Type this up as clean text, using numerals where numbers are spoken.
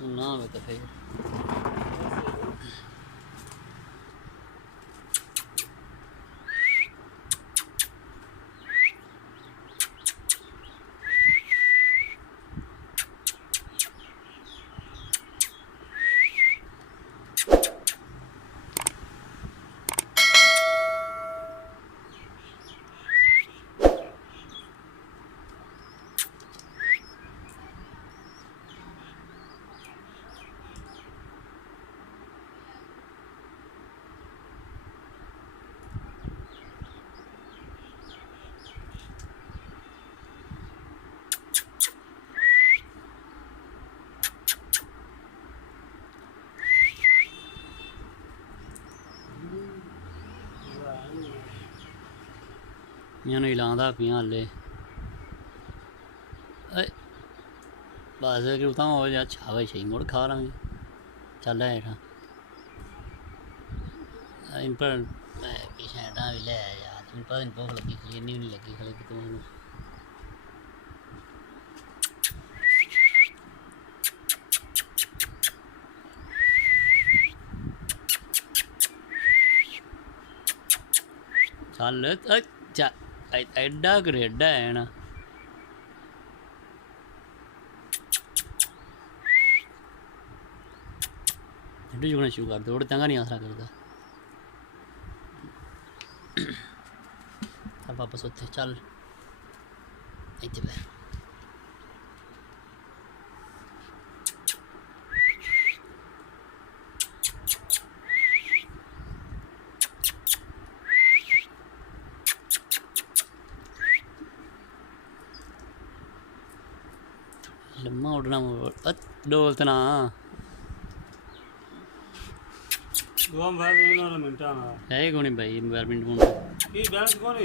ना हो तो फिर ਮੈਨੂੰ ਹਿਲਾਉਂਦਾ ਪਿਆ ਹਲੇ ਬਸ ਕਿ ਉਤਾਂ ਹੋ ਜਾ ਛਾਵੇ ਛੇ ਮੁੜ ਖਾ ਲਾਂਗੇ ਚੱਲ ਹੇਠਾਂ ਇਨ ਪਰ ਮੈਂ ਪਿਛੇ ਹਟਾਂ ਵੀ ਲੈ ਯਾਰ ਤੈਨੂੰ ਪਤਾ ਨਹੀਂ ਭੁੱਖ ਲੱਗੀ ਸੀ ਇੰਨੀ ਵੀ ਨਹੀਂ ਲੱਗੀ ਖਲੇ ਕਿ ਤੂੰ ਮੈਨੂੰ ਚੱਲ ਅੱਛਾ ਐਡਾ ਗਰੇਡਾ ਹੈ ਨਾ ਐਡੂ ਜੁਗਣਾ ਸ਼ੁਰੂ ਕਰ ਦੇ ਉਹ ਤੰਗਾ ਨਹੀਂ ਆਸਰਾ ਕਰਦਾ ਚੱਲ ਵਾਪਸ ਉੱਥੇ ਚੱਲ ਇੱਥੇ ਬੈ लम्मा उड़ना डोलत ना है कौन भाई एनवायरमेंट कौन बैलेंस कौन है